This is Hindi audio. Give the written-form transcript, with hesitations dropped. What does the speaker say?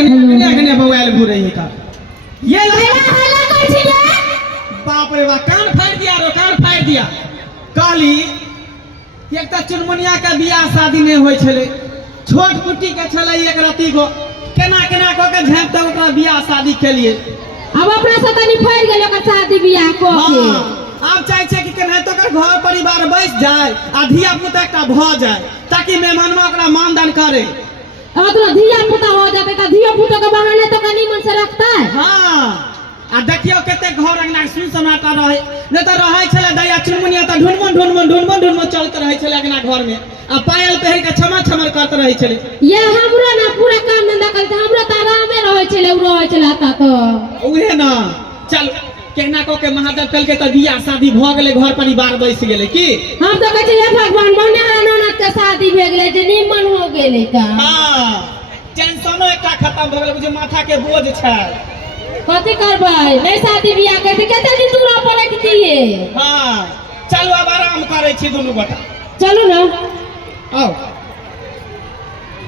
अगने बवाल घुरे ही का ये हल्ला कर छी रे बाप रे बाप कान फाड़ दिया रो कान फाड़ दिया काली एकटा चुनमुनिया के बियाह शादी नहीं होय छले छोट कुटी के छले एक राती को केना केना क के झाँप दे ओकरा बियाह शादी के लिए अब अपना से तनी फैर गेल ओकर शादी बियाह क के अब चाहे छै कि केना तो कर घर परिवार बैस जाए आ धिया पुता एकटा भ जाए ताकि मेहमानवा ओकरा मानदान करे अब तो धिया पुता हो जाते का धिया पुता के बहाने तो कनी मन से रखता है हां आ देखियो कते घर अंगना सुन सन्नाटा रहे न त रहै छले दैया चुनमुनिया त ढुनमुन चलत रहै छले अंगना घर में आ पायल पहिर के छमा छमर करत रहै छले ये हमरो ना पूरा काम धंधा करते हमरो त आराम में रहै छले उ रहै छले ता तो उहे ना चल केना को के महादेव कल के त बियाह शादी भ गेले घर परिवार बैस गेले की हम तो कहै हे भगवान बहुने ननद के शादी भ गेले जे निमन हो गेले का हां टेंशनो एकटा खत्म भ गेले बुझे माथा के बोझ छै कथि करबै नहीं शादी बियाह करते कते दिन दूर पड़े के दिए हां चलो अब आराम करे छी दुनु गोटा चलू ना आओ